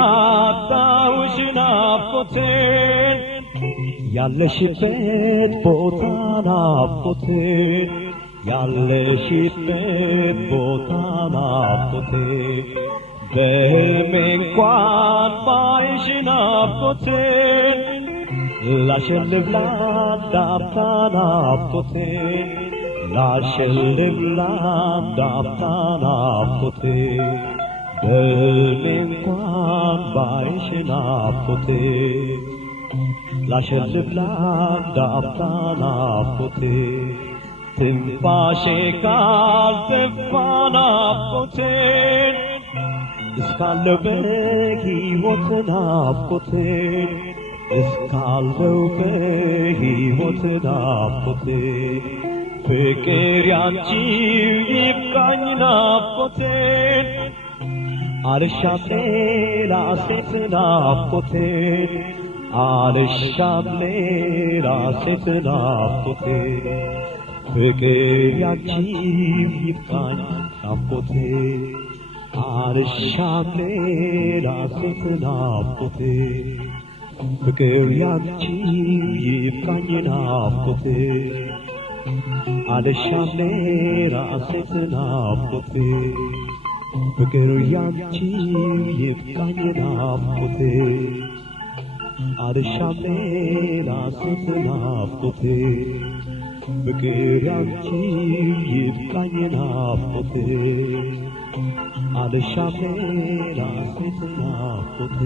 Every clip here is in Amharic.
ሳስፈልጋታውሽ ናፍቆቴ ያለሽበት ቦታ ናፍቆቴ ያለሽበት ቦታ ናፍቆቴ በህልሜ እንኳን ባይሽ ናፍቆቴ ላሸልብ ላዳፍታ ናፍቆቴ ላሸልብ ላዳፍታ ናፍቆቴ በህልሜ እንኳን ባይሽ ናፍቆቴ ላሸልብ ላዳፍታ ናፍቆቴ ትንፋሼ ካልጠፋ ናፍቆቴ እስካለው በሕይወት ናፍቆቴ እስካለው በሕይወት ናፍቆቴ ፍቅር ያንቺው ይብቃኝ ናፍቆቴ አልሻም ሌላ ሴት ናፍቆቴ አልሻም ሌላ ሴት ናፍቆቴ ፍቅር ያንቺው ይብቃኝ ናፍቆቴ አልሻም ሌላ ሴት ናፍቆቴ ፍቅር ያንቺው ይብቃኝ ናፍቆቴ አልሻም ሌላ ሴት ናፍቆቴ ፍቅር ያንቺው ይብቃኝ ናፍቆቴ አልሻም ሌላ ሴት ናፍቆቴ ፍቅር ያንቺው ይብቃኝ ናፍቆቴ አልሻም ሌላ ሴት ናፍቆቴ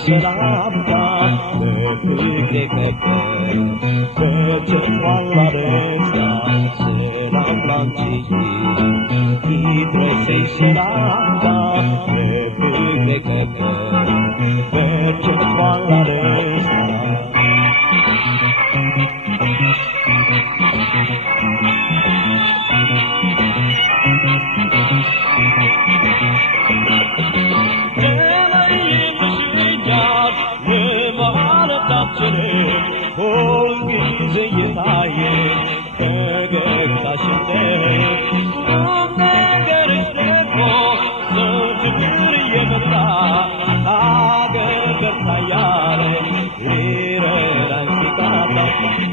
ሰላምታ በፍቅሬ ከበረ በተሟላ ደስታ ሰላም ላንቺ ይድረሰኝ ሰላምታ በፍቅሬ ከበረ በተሟላ ደስታ ሁል ጊዜ እየታየ ፈገግታሽ ቁም ነገርሽ ደግሞ ዘወትር እየመጣ አገር በርታ እያለ ይረዳኝ ሲቃጣ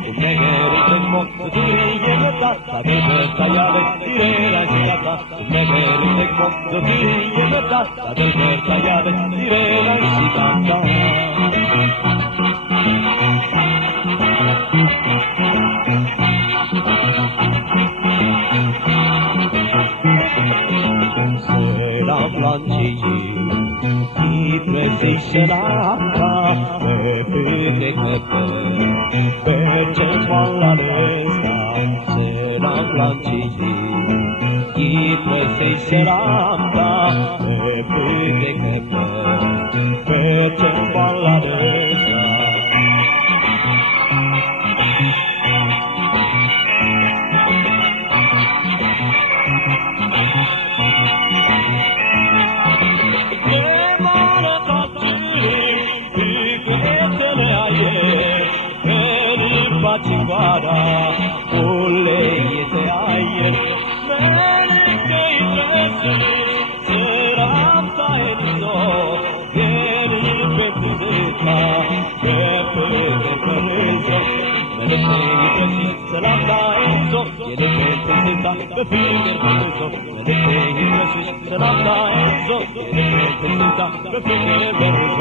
ቁም ነገርሽ ደግሞ ዘወትር እየመጣ አገር በርታ እያለ ይረዳኝ ሲቃጣ ቁም ነገርሽ ደግሞ ዘወትር እየመጣ አገር በርታ እያለ ይረዳኝ ሲቃጣ ሰላም ላንቺ ይድረሰኝ ሰላምታ በፍቅሬ ከበረ በተሟላ ደስታ ሰላም ላንቺ ይድረሰኝ ሰላምታ በፍቅሬ ከበረ በተሟላ ደስታ ጓዳ ሁሌ የተያየን መልእክቴ ይድረስሽ ሰላምታዬን ይዞ የልቤን ትዝታ በፍቅር በርዞ መልእክቴ ይድረስሽ ሰላምታዬን ይዞ የልቤን ትዝታ በፍቅር በርዞ መልእክቴ ይድረስሽ ሰላምታዬን ይዞ የልቤን ትዝታ በፍቅር በርዞ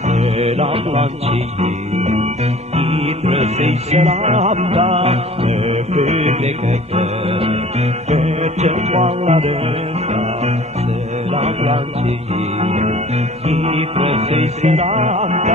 ሰላም ላንቺ ይድረሰኝ ሰላምታ በፍቅሬ ከበረ በተሟላ ደስታ ሰላም ላንቺ ይድረሰኝ ሰላምታ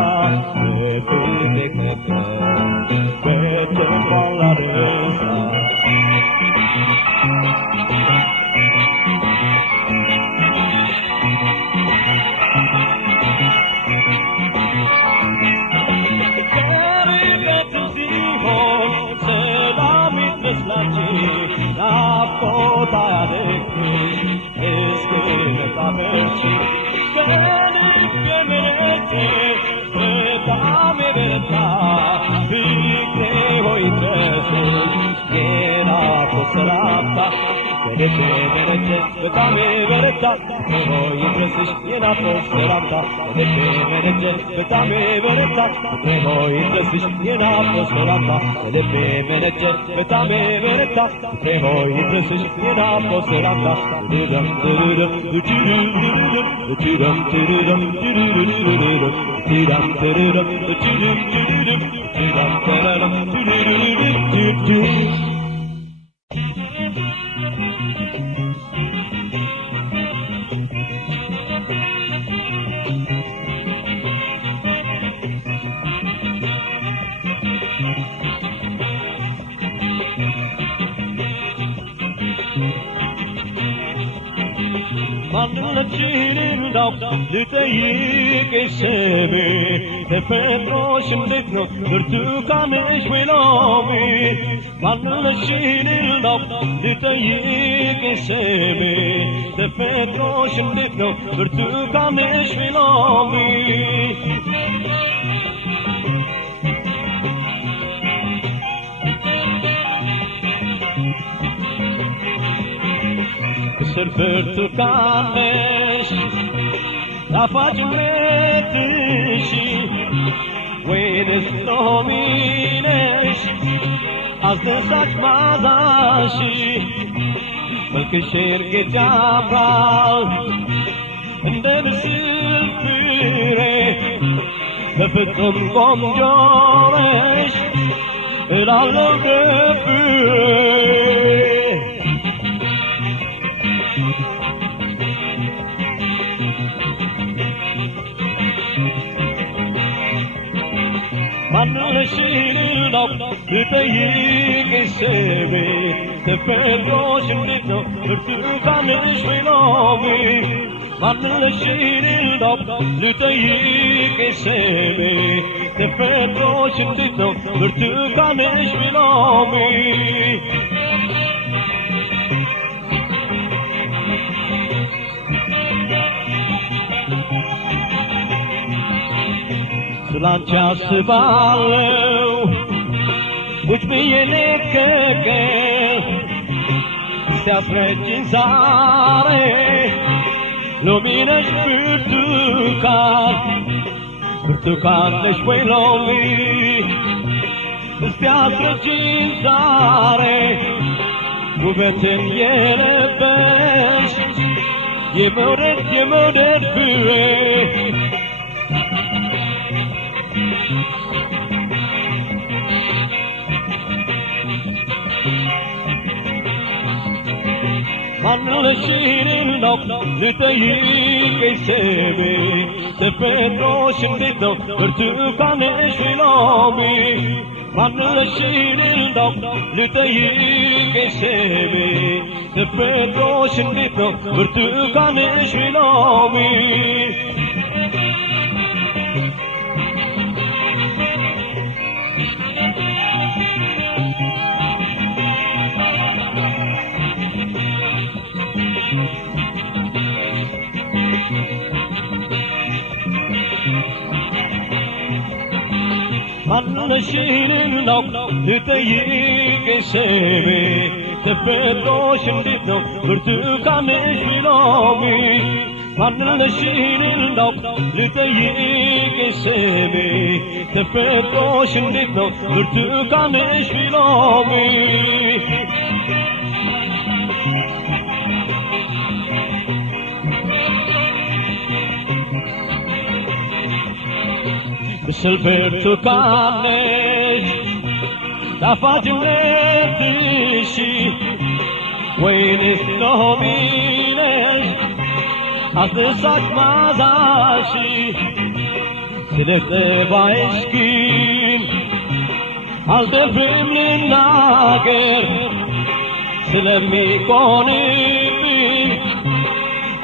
ስለሚቆንብኝ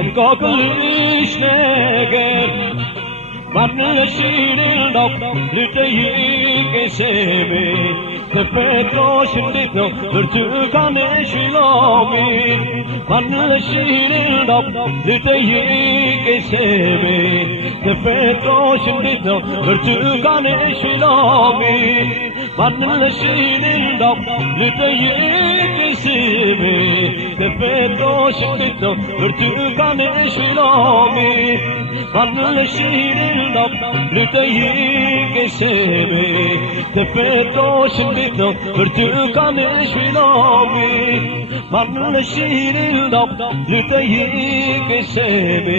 እንቆቅልሽ ነገር ማንለሽን እንዳውቅ ልጠይቅሽ ስሜ ተፈጥሮሽ እንዴት ነው ብርቱካንሽ ሎሚ ማንለሽን እንዳውቅ ልጠይቅሽ ስሜ ተፈጥሮሽ እንዴት ነው ብርቱካንሽ ሎሚ ማንለሽን እንዳውቅ ልጠይቅሽ ስሜ ተፈጥሮሽ እንዴት ነው ብርቱካንሽ ሎሚ ማንለሽን እንዳውቅ ልጠይቅሽ ስሜ ተፈጥሮሽ እንዴት ነው ብርቱካንሽ ሎሚ ማንለሽን እንዳውቅ ልጠይቅሽ ስሜ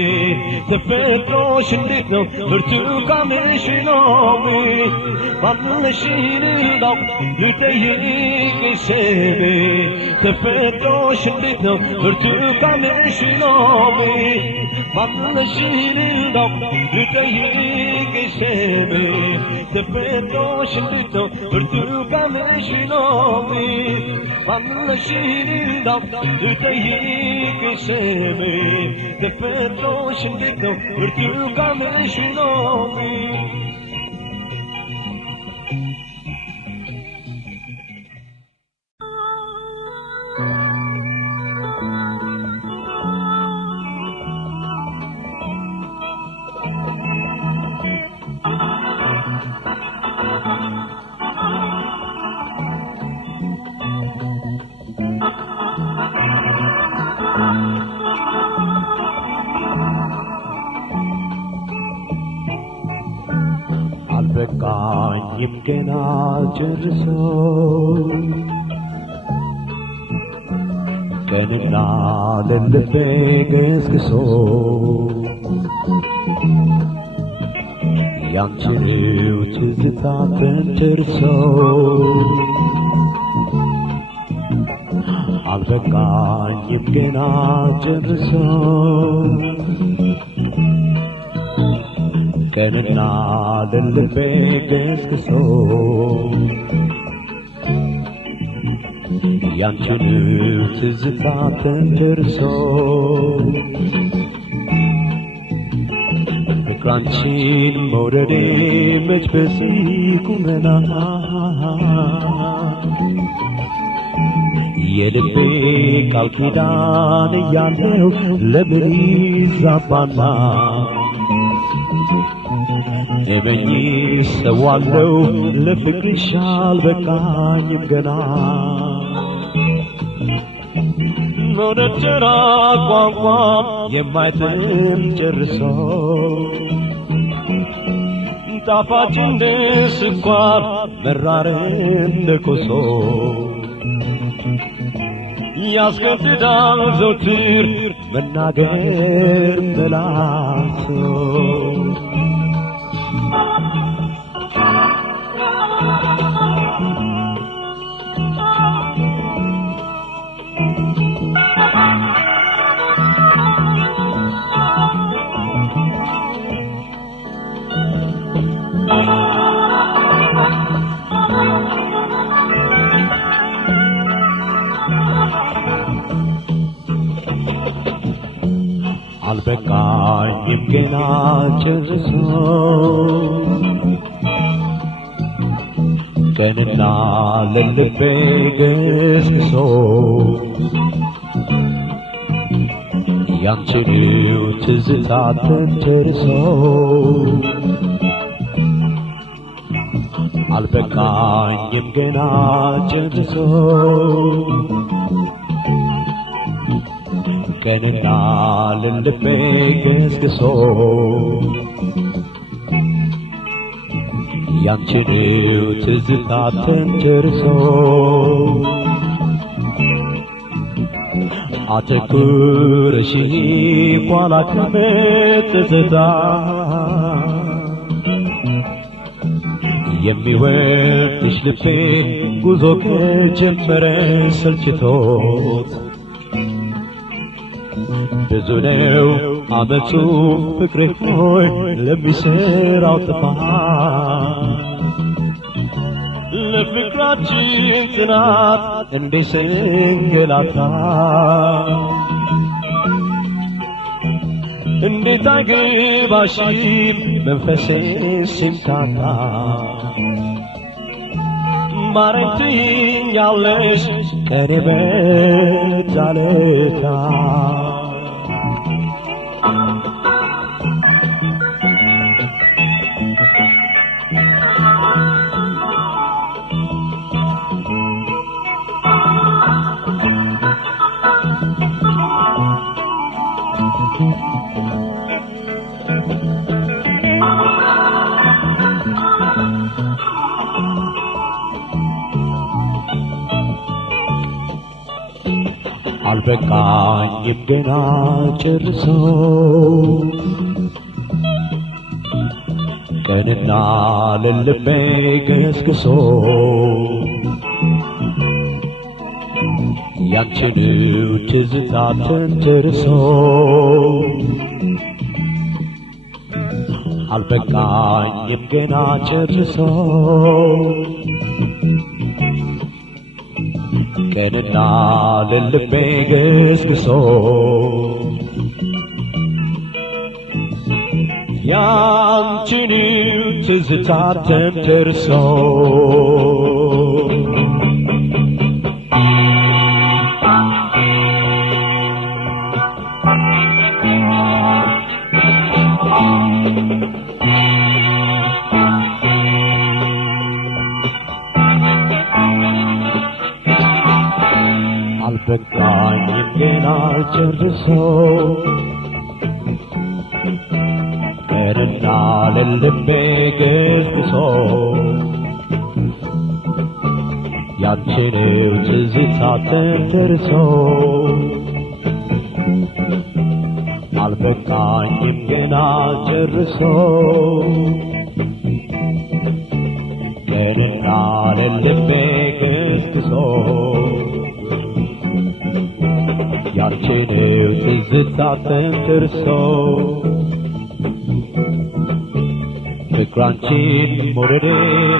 ተፈጥሮሽ እንዴት ነው ብርቱካንሽ ሎሚ ማንለሽን እንዳውቅ ልጠይቅሽ ስሜ ተፈጥሮሽ እንዴት ነው ብርቱካንሽ ሎሚ ማንለሽን እንዳውቅ ልጠይቅሽ ስሜ ተፈጥሮሽ እንዴት ነው ብርቱካንሽ ሎሚ ማንለሽን እንዳውቅ ልጠይቅሽ ስሜ ተፈጥሮሽ እንዴት ነው ብርቱካንሽ ሎሚ አልበቃኝም ገና ጨርሶ ቀንና ሌሊት ገስግሶ ያንቺው ትዝታ ተንተርሶ አልበቃኝም ገና ጨርሶ ቀንና ሌሊት ገስግሶ ያንቺው ትዝታ ተንተርሶ ፍቅራንቺን መውደዴ መች በዚህ ቁመና የልቤ ቃል ኪዳን እያለው ለምን ይዛባና እመኚ ሰዋለው ለፍቅርሽ አልበቃኝም ገና ኖረተራ ቋንቋ የማይጥም ጨርሶ ጣፋጭ እንደ ስኳር መራር እንደ ኮሶ ያስገድዳል ዘውትር መናገር መላሶ አልበቃኝም ገና ጨርሶ ቀንና ሌሊት ገስግሶ ያንቺው ትዝታ ተንተርሶ አልበቃኝም ገና ጨርሶ ቀንና ሌሊት ገስግሶ ያንቺው ትዝታ ተንተርሶ አተኩረሽ ኋላ ከመትዝታ የሚወድሽ ልቤ ጉዞ ከጀመረ ሰልችቶት ብዙ ነው አመቱ ፍቅሬ ሆይ ለሚሰራው ጥፋት ለፍቅራ በፍቅራችን ጽናት እንዴት ስንገላታ እንዴት አይገባሽም መንፈሴ ሲምታታ ማረኝ ትይኛለሽ ቀኔ በዛለታ አልበቃኝም ገና ጨርሶ ቀንና ልልቤ ገስግሶ ያንቺን ትዝታ ተንተርሶ አልበቃኝም ገና ጨርሶ ቀንና ልልቤ ገስግሶ ያንቺን ትዝታ ተንተርሶ አልበቃኝም ገና ጨርሶ ቀንና ልልቤ ገስግሶ ያንቺን ትዝታ ተንተርሶ አልበቃኝም ገና ጨርሶ ቀንና ልልቤ ገስግሶ ያንቺን ትዝታ ተንተርሶ ፍቅራችን መውደዴ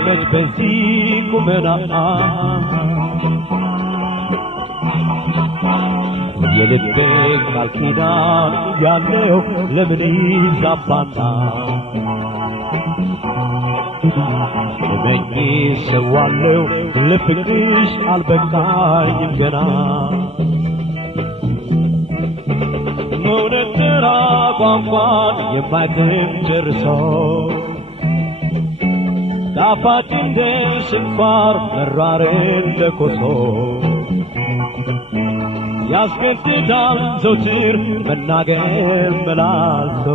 መች በዚህ ቁመና የልቤ ቃል ኪዳን ያለው ለምን ይዛባና እመኚ ሰዋለው ለፍቅርሽ አልበቃኝም ገና መውደድ ተራ ቋንቋን የማይገኝ ጨርሶ ጣፋጭ እንደ ስኳር መራር እንደ ኮሶ ያስገድዳል ዘውትር መናገር መላልሶ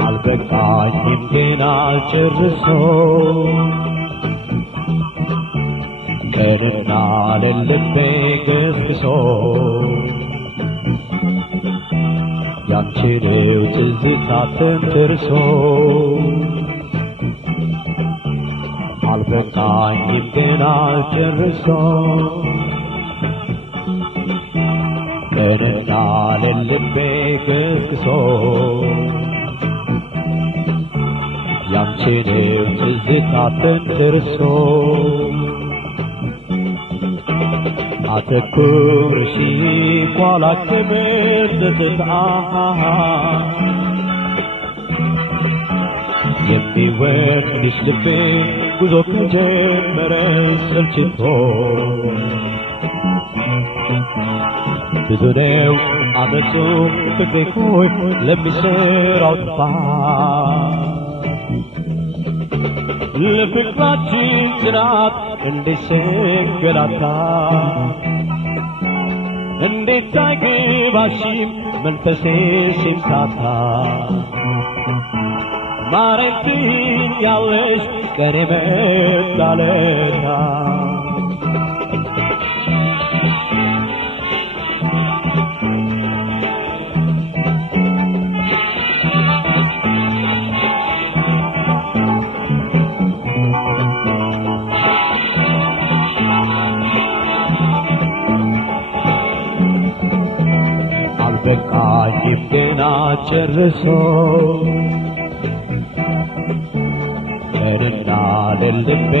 አልበቃኝም ገና ጨርሶ ቀንና ልልቤ ገስግሶ ያንቺን ትዝታ ተንተርሶ አልበቃኝም ገና ጨርሶ ቀንና ልልቤ ገስግሶ ያንቺን ትዝታ ተንተርሶ አተኩርሽ ኋላ ከመደሰት የሚወድሽ ልቤ ጉዞ ከጀመረ ሰልችቶ ብዙ ነው አመፁ ፍቅሬ ሆይ ለሚሰራው ጥፋት ለፍቅራችን ጽናት እንዴት ስንገላታ እንዴት አይገባሽም መንፈሴ ሲምታታ ማረኝ ትይኛለሽ ቀኔ መጣለታ አልበቃኝም ገና ጨርሶ ቀንና ልቤ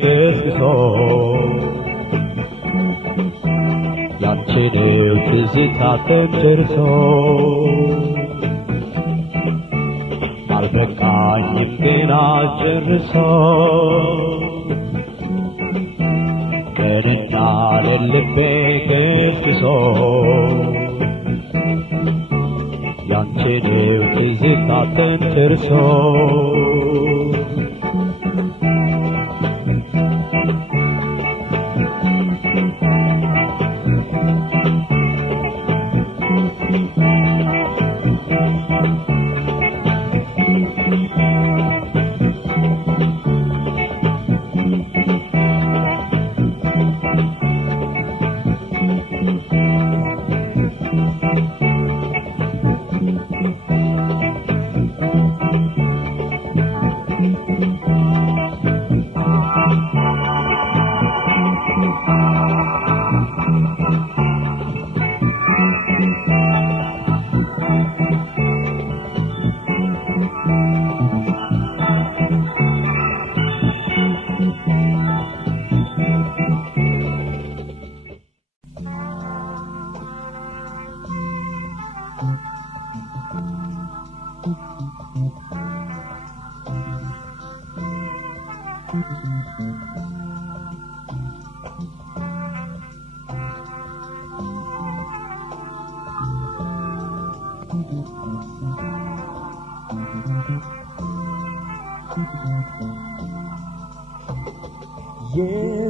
ገስግሶ ያንቺን ትዝታ ተንተርሶ አልበቃኝም ገና ጨርሶ ቀንና ልቤ ገስግሶ ያንቺን ትዝታ ተንተርሶ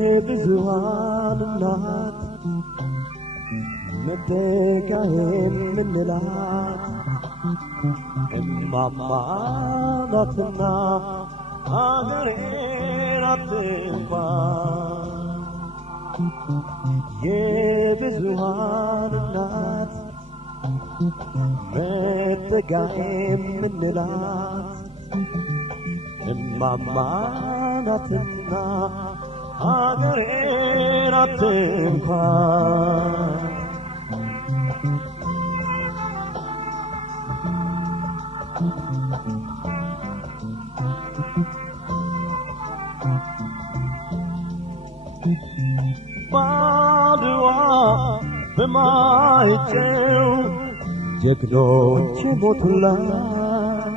የብዙሃን እናት መጠጊያዬ ምንላት እማማ ናትና አገሬን አትንኳን። የብዙሃን እናት መጠጊያዬ ምንላት እማማ ናትና አገሬን አትንኳን። ባድዋ በማይጨው ጀግኖች ሞቱላት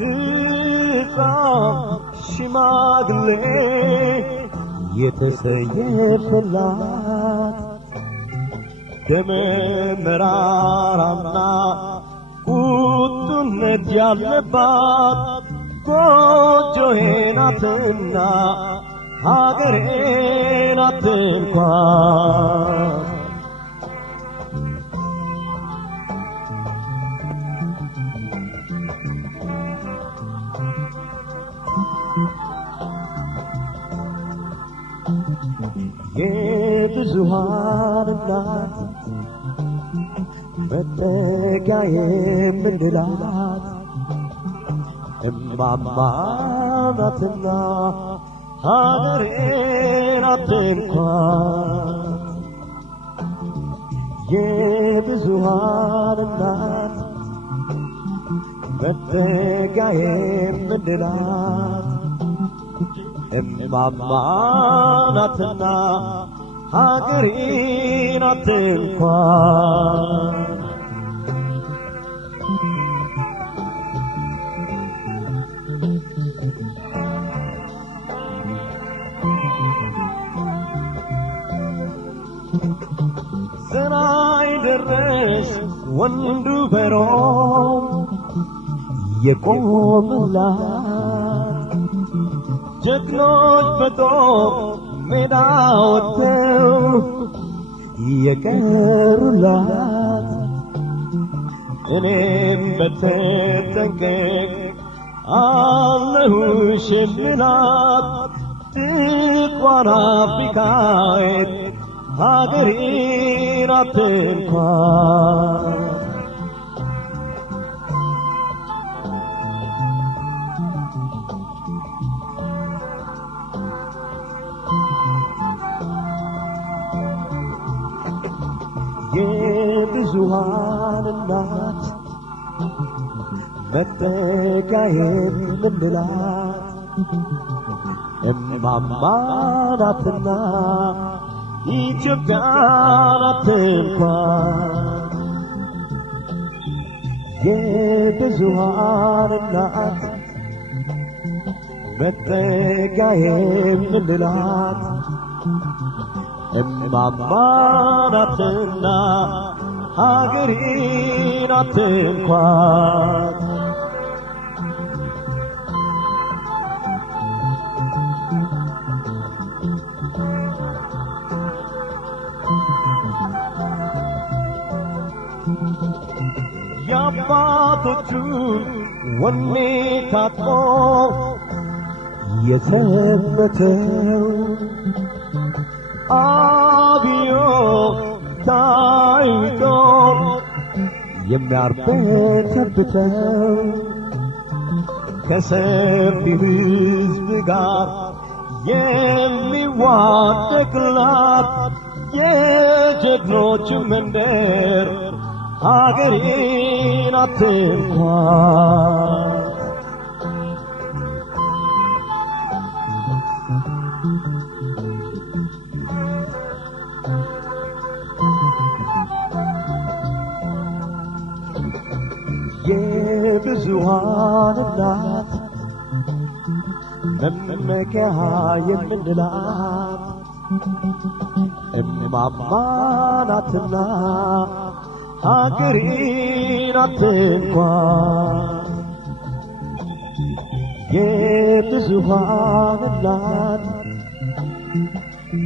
ሕፃን ሽማግሌ የተሰየፈላት ደመ መራራና ቁጡነት ያለባት ጎጆዬ ናትና ሀገሬ ናት እንኳን። የብዙሃን እናት መጠጊያዬ ምንላት እማማ ናትና ሀገሬ ናት እንኳን። የብዙሃን እናት መጠጊያዬ ምንላት እማማ ናትና ሀገሬ ናት እንኳን። ዘራይ ደረስ ወንዱ በሮም የቆመላት ጀግኖች በጦር ሜዳ ወጥተው የቀሩላት እኔም በተጠንቀቅ አለሁሽ የምላት ጥቋር አፍሪካዊት ሀገሬ ናት እንኳን። የብዙሃን እናት መጠጊያዬ ምንላት እማማ ናትና ኢትዮጵያ ናት እንኳን የብዙሃን እናት መጠጊያዬ ምንላት እማማ ናትና ሀገሬ ናት እንኳን የአባቶቹን ወኔ ታጥቆ የሰነበተው አብዮ ታይቶ የሚያርበተብተው ከሰፊው ሕዝብ ጋር የሚዋደቅላት የጀግኖች መንደር ሀገሬ ናት እንኳን የብዙሃን እናት መመኪያ የምንላት እማማ ናትና ሀገሬ ናት እንኳን የብዙሃን እናት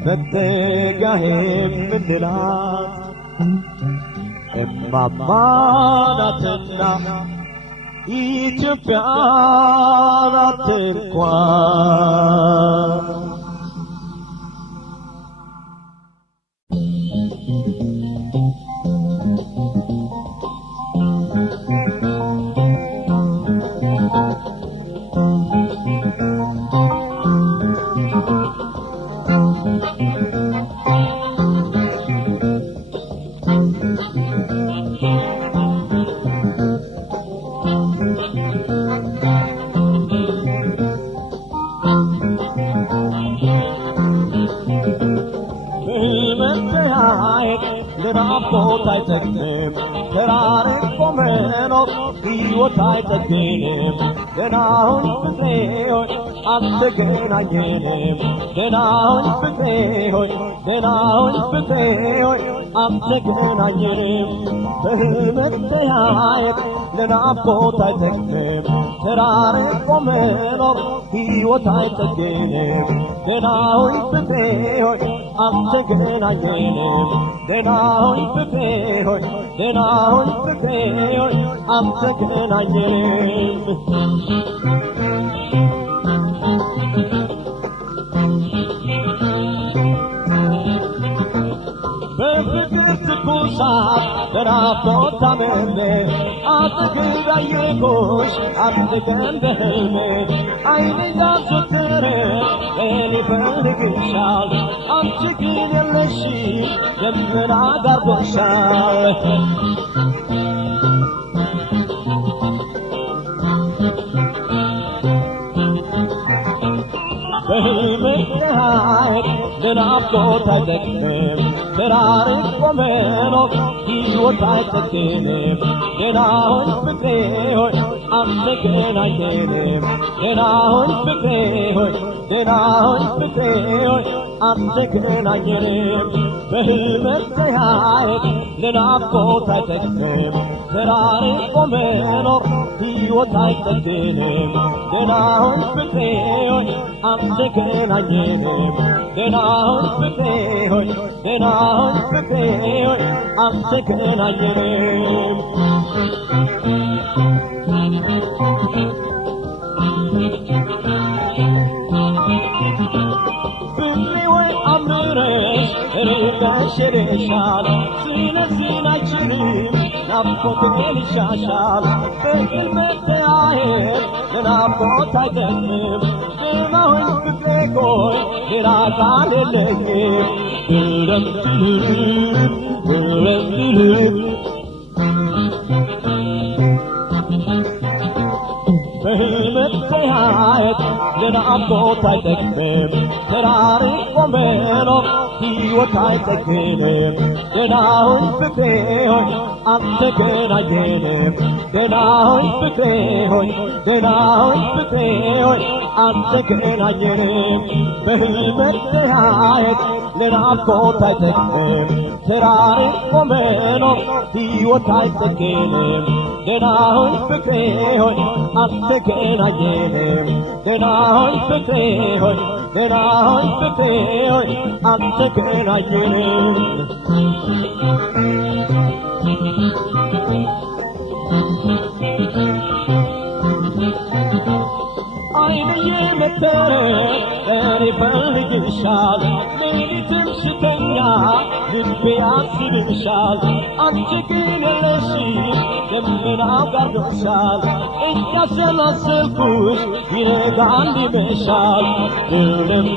መጠጊያ የምንላት እማማ ናትና ኢትዮጵያ ናት እንኳን ለናፍቆት አይጠግንም ተራርቆ መኖር ሕይወት አይጠግንም ደህና ሁን ፍቅሬ ሆይ አልተገናኘንም ደህና ሁን ፍቅሬ ሆይ ደህና ሁን ፍቅሬ ሆይ አልተገናኘንም በመተያየት ለናፍቆት አይጠግንም ተራርቆ መኖር ሕይወት አይጠግንም ደህና ሁን ፍቅሬ ሆይ አልተገናኘንም ደህና ሁን ፍቅሬ ሆይ ደህና ሁን ፍቅሬ ሆይ አልተገናኘንም በፍቅር ትኩሳት በናፍቆት ታምሜ አጠገብ አየሁሽ አንድ ቀን በሕልሜ ዓይኔ ዳሰተረ እኔ እፈልግሻል አንቺ ግን የለሽም ደመና ጋርዶሻል በሕልሜ ፀሐይ ለናፍቆት አይጠግንም ተራርቆ መኖር ሕይወት አይጠግንም ደህና ሁን ፍቅሬ ሆይ አልተገናኘንም ደህና ሁን ፍቅሬ ሆይ ደህና ሁን ፍቅሬ ሆይ አልተገናኘንም በሕልሜ ፀሐይ ለናፍቆት አይጠግንም ተራርቆ መኖር ሕይወት አይጠግንም ደህና ሁን ፍቅሬ ሆይ አልተገናኘንም ደህና ሁን ፍቅሬ ሆይ ደህና ሁን ፍቅሬ ሆይ አልተገናኘንም ፍቅሬ ወይ አምረሽ ርቀሽ ሄደሻል ስለዚህ አይችልም ናፍቆቴ ሊሻሻል በቅል መተያየት ለናፍቆት አይጠቅምም ደህና ሁን ፍቅሬ ቆይ ሌላ ቃል የለኝም ለናፍቆት አይጠቅምም ተራርቆ መኖር ሕይወት አይጠግንም ደህና ሁን ፍቅሬ ሆይ አልተገናኘንም ደህና ሁን ፍቅሬ ሆይ ደህና ሁን ፍቅሬ ሆይ አልተገናኘንም በህልም መተያየት ለናፍቆት አይጠቅምም ተራርቆ መኖር ሕይወት አይጠግንም ደህና ሁን ፍቅሬ ሆይ አልተገናኘንም ደህና ሁን ፍቅሬ ሆይ ደህና ሁን ፍቅሬ ሆይ አልተገናኘንም አይንዬ መተረ እኔ ፈልግሻል ሌሊትም ስተኛ ልቤ ያስብሻል አንቺ ግን የለሽም ደመናው ጋርዶሻል እያሰላሰልኩሽ ይነጋል ይመሻል ድረም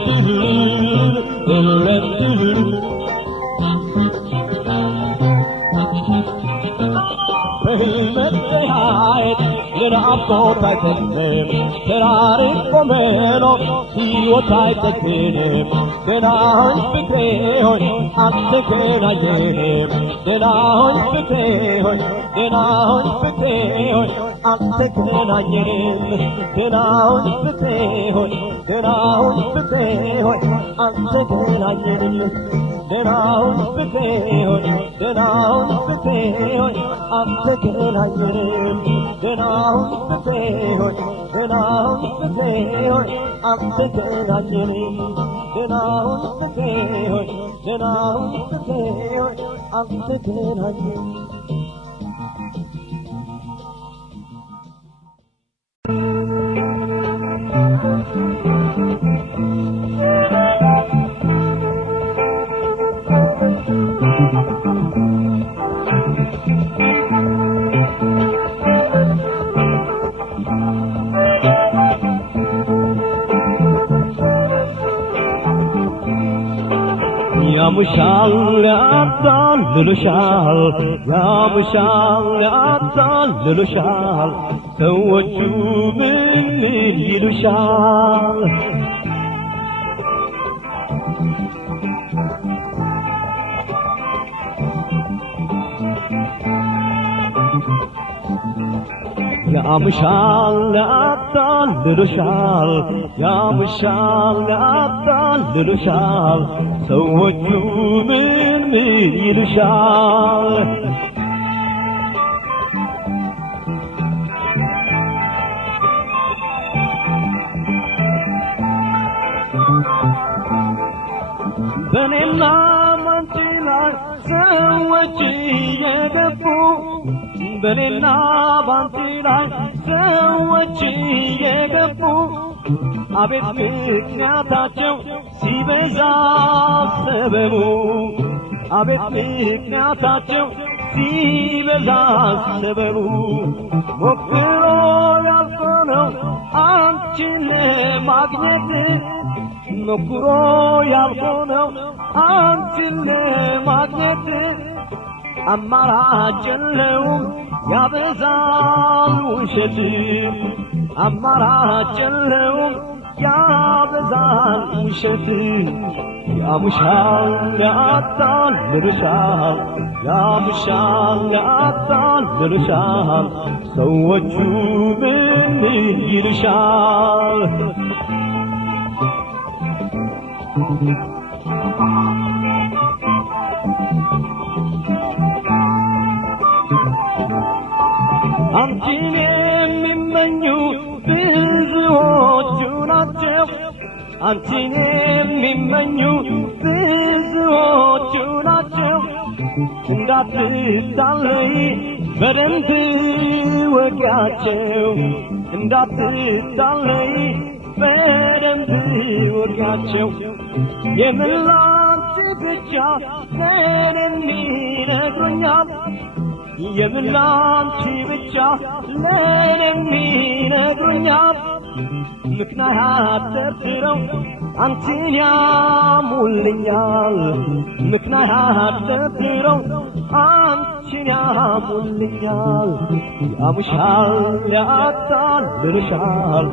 በህልም መተያየት ለናፍቆት አይጠቅምም ተራርቆ መኖር ሕይወት አይጠግንም ደህና ሁን ፍቅሬ ሆይ አልተገናኘንም ደህና ሁን ፍቅሬ ሆይ ደህና ሁን ፍቅሬ ሆይ አልተገናኘንም ደህና ሁን ፍቅሬ ሆይ ደህና ሁን ፍቅሬ ሆይ አልተገናኘንም ደህና ሁን ፍቅሬ ሆይ ደህና ሁን ፍቅሬ ሆይ አልተገናኘንም ደህና ሁን ፍቅሬ ሆይ ደህና ሁን ፍቅሬ ሆይ አልተገናኘንም ደህና ሁን ፍቅሬ ሆይ ደህና ሁን ፍቅሬ ሆይ አልተገናኘንም ያሙሻል ያታልሉሻል ያሙሻል ያታልሉሻል ሰዎቹ ምን ይሉሻል ያሙሻል ያታልሉሻል ያሙሻል ያታልሉሻል ሰዎቹ ምን ይሉሻል በኔና ማንቺ ላይ ሰዎች የገቡ በኔና ባንቺ ላይ ሰዎች የገቡ አቤት ምክንያታቸው ሲበዛ ሰበቡ አቤት ምክንያታቸው ሲበዛ ሰበቡ ሞክሮ ያልሆነው አንቺን ለማግኘት ሞክሮ ያልሆነው አንቺን ለማግኘት አማራጭ የለውም ያበዛል ውሸት አማራጭ የለውም ያበዛል ውሸት ያሙሻል ያታልሉሻል ያሙሻል ያታልሉሻል ሰዎቹ ምን ይሉሻል አንቺን የሚመኙ ብዙዎቹ ናቸው አንቺን የሚመኙ ብዙዎቹ ናቸው እንዳትታለይ በደንብ ወቂያቸው እንዳትታለይ በደንብ ወቂያቸው የምላንቺ ብቻ ለኔ ይነግሩኛል የምላንቺ ብቻ ለኔ ይነግሩኛል ምክንያት ደርድረው አንቺን ያሙልኛል ምክንያት ደርድረው አንቺን አንቺን ያሙልኛል ያምሻል ያጣልልሻል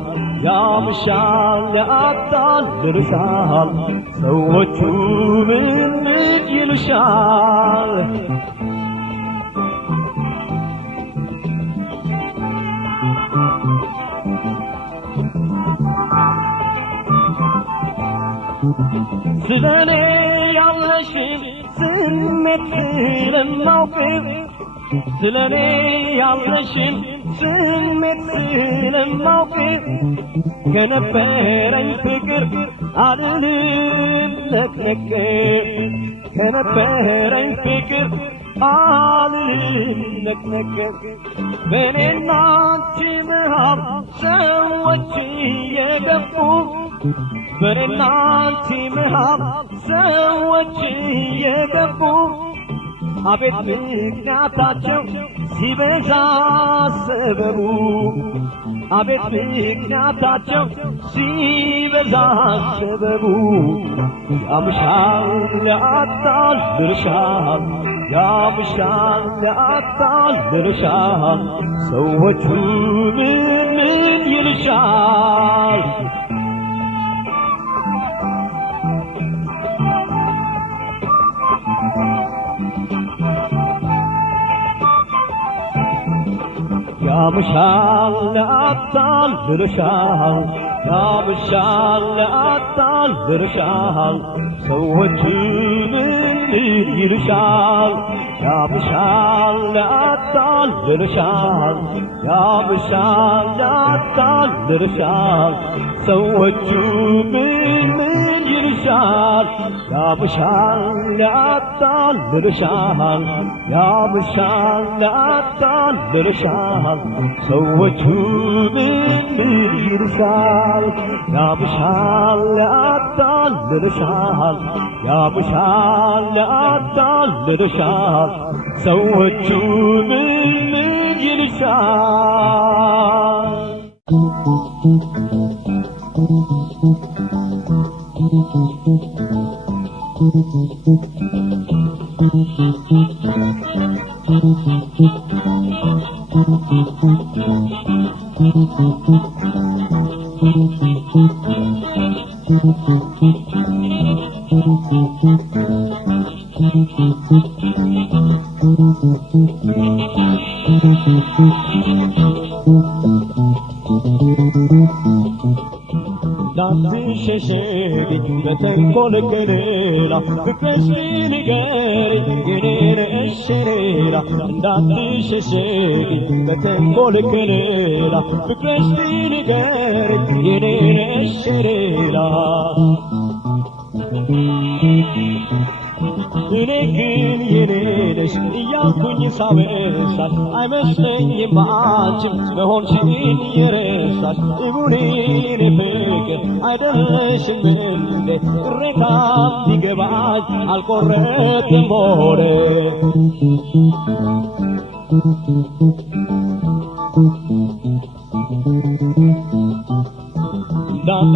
ያምሻል ያጣልልሻል ሰዎቹ ምን ይልሻል ስለኔ ያለሽን ስሜት ስለማውቅ ስለኔ ያለሽን ስሜት ስለማውቅ ከነበረኝ ፍቅር አልልም ነቅነቅ ከነበረኝ ፍቅር አልልም ነቅነቅ በእኔና አንቺ መሃል ሰዎች እየገቡ በእኔና አንቺ መሃል ሰዎች እየገቡ አቤት ምክንያታቸው ሲበዛ ሰበቡ አቤት ምክንያታቸው ሲበዛ ሰበቡ ያምሻል ያጣልልሻል ያምሻል ያጣልልሻል ሰዎቹ ምን ይልሻል ያምሻል ያጣልልሻል ያምሻል ያጣልልሻል ሰዎቹ ምን ይልሻል ያምሻል ያጣልልሻል ያምሻል ያጣልልሻል ሰዎቹ ምን ይልሻል ያምሻል ያጣልልሻል ያምሻል ያጣልልሻል ሰዎቹ ምን ይልሻል ያምሻል ያጣልልሻል ያምሻል ያጣልልሻል ሰዎቹ ምን ይልሻል እንዳትሸሸጊኝ በተንኮል ከሌላ ፍቅርሽ ንገሪኝ የኔን እሺ ሌላ እንዳትሸሸጊኝ በተንኮል ከሌላ ፍቅርሽ ንገሪኝ የኔን እሺ ሌላ እኔ ግን የኔ ነሽ እያልኩኝ ሳበሳሽ አይመስለኝም አንቺም መሆንሽን የረሳሽ ይሁን የኔ ፍቅር አይደለሽም እንዴ ቅሬታ ቢገባኝ አልቆረጥም ሆነ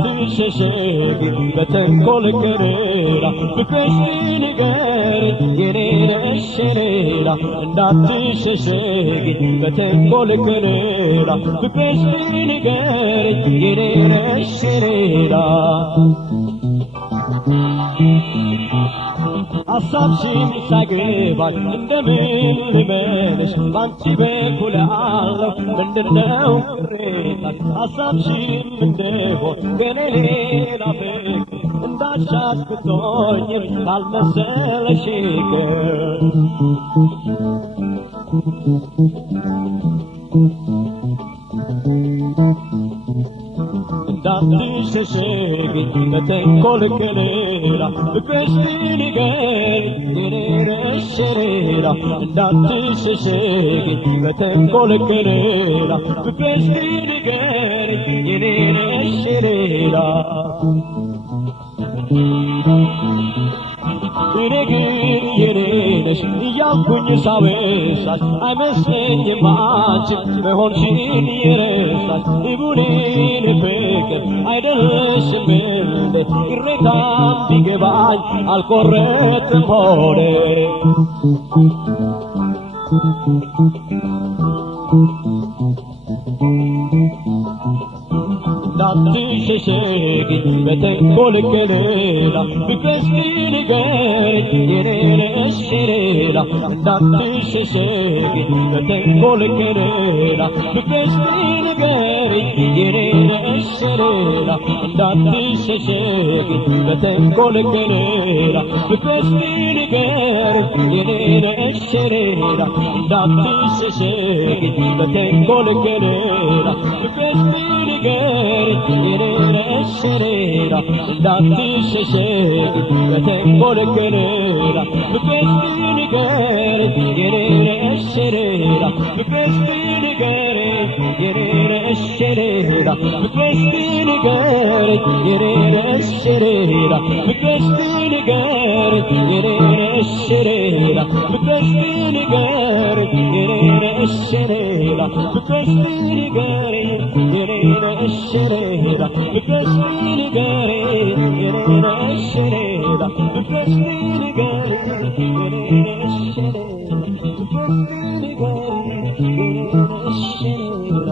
እንዳትሸሸጊኝ በተንኮል ከሌላ ፍቅርሽ ንገሪኝ የኔን እሺ ሌላ እንዳትሸሸጊኝ በተንኮል ከሌላ ፍቅርሽ ንገሪኝ የኔን እሺ ሌላ ሐሳብሽን ሳይገባኝ እንደምን ልመንሽ ባንቺ በኩል አለው ምንድነው ቅሬታሽ ሐሳብሽን እንደሆን ከኔ ሌላ ፍቅር እንዳሻሽ ብትሆኝም ካልመሰለሽ ይቅር እንዳትሸሸጊኝ በተንኮል ከሌላ ፍቅርሽ ንገሪኝ የኔን እሺ ሌላ እንዳትሸሸጊኝ በተንኮል ከሌላ ፍቅርሽ ንገሪኝ የኔን እሺ ሌላ እኔ ግን የኔ ነሽ እያልኩኝ ሳበሳሽ አይመስለኝም አንቺም መሆንሽን የረሳሽ ይሁን የኔ ፍቅር አይደለሽም እንዴ ቅሬታ ቢገባኝ አልቆረጥም ሆነ እንዳትሸሸጊ በተንኮል ገለላ ፍቅርሽ ንገሪኝ የኔ ነሽ ሌላ እንዳትሸሸጊ በተንኮል ገለላ ፍቅርሽ ንገሪኝ የኔ ነሽ ሌላ እንዳትሸሸጊ በተንኮል ገለላ ፍቅርሽ ንገሪኝ የኔ ነሽ ሌላ እንዳትሸሸጊ በተንኮል ገለላ ፍቅርሽ ንገሪኝ የኔ ነሽ ሌላ እንዳትሸሸጊ በተንኮል ገለላ ፍቅርሽ ንገሪኝ የኔ ነሽ ሌላ ፍቅርሽ ንገሪኝ የኔ ነሽ ሌላ ፍቅርሽ ንገሪኝ የኔ ነሽ ሌላ ፍቅርሽ ንገሪኝ የኔ ነሽ ሌላ ፍቅርሽ ንገሪኝ የኔ ነሽ ሌላ ፍቅርሽ ንገሪኝ የኔ ነሽ ሌላ ፍቅርሽ ንገሪኝ የኔ ነሽ ሌላ ፍቅርሽ ንገሪኝ የኔ ነሽ ሌላ ፍቅርሽ ንገሪኝ የኔ ነሽ ሌላ